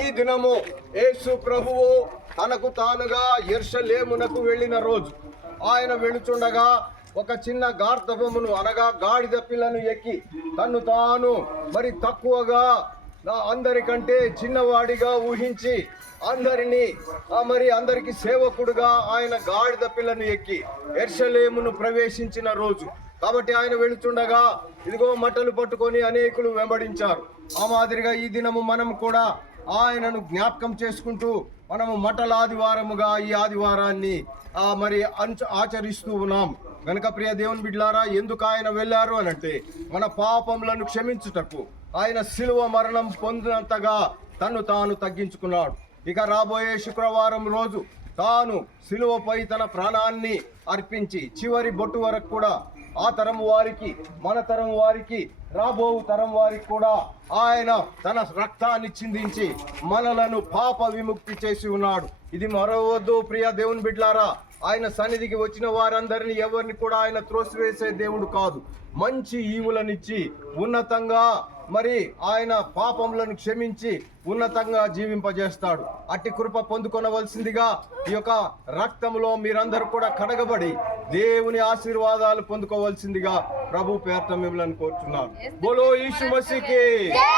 ఈ దినము యేసు ప్రభువు తనకు తానుగా యెరూషలేమునకు వెళ్ళిన రోజు. ఆయన వెళుచుండగా ఒక చిన్న గార్ధబమును అనగా గాడిద పిల్లను ఎక్కి తన్ను తాను మరి తక్కువగా అందరికంటే చిన్నవాడిగా ఊహించి అందరికి సేవకుడుగా ఆయన గాడిద పిల్లను ఎక్కి యెరూషలేమును ప్రవేశించిన రోజు. కాబట్టి ఆయన వెళుచుండగా ఇదిగో మట్టలు పట్టుకొని అనేకులు వెంబడించారు. ఆ మాదిరిగా ఈ దినము మనం కూడా ఆయనను జ్ఞాపకం చేసుకుంటూ మనము మట్టల ఆదివారముగా ఈ ఆదివారాన్ని ఆచరిస్తూ ఉన్నాం గనుక ప్రియ దేవుని బిడ్డలారా, ఎందుకు ఆయన వెళ్ళారు అనంటే మన పాపములను క్షమించుటకు. ఆయన శిలువ మరణం పొందినంతగా తను తాను తగ్గించుకున్నాడు. ఇక రాబోయే శుక్రవారం రోజు తాను శిలువపై తన ప్రాణాన్ని అర్పించి చివరి బొట్టు వరకు కూడా ఆ తరం వారికి, మన తరం వారికి, రాబో తరం వారికి కూడా ఆయన తన రక్తాన్ని చిందించి మనలను పాప విముక్తి చేసి ఉన్నాడు. ఇది మరవద్దు ప్రియ దేవుని బిడ్డలారా. ఆయన సన్నిధికి వచ్చిన వారందరినీ ఎవరిని కూడా ఆయన త్రోసివేసే దేవుడు కాదు. మంచి ఈవులనిచ్చి ఉన్నతంగా ఆయన పాపములను క్షమించి ఉన్నతంగా జీవింపజేస్తాడు. అట్టి కృప పొందుకొనవలసిందిగా ఈ యొక్క రక్తంలో మీరందరూ కూడా కడగబడి దేవుని ఆశీర్వాదాలు పొందుకోవలసిందిగా ప్రభు పేరట మిమ్మల్ని కోరుచున్నాను. బోలో యేసు మసీకి.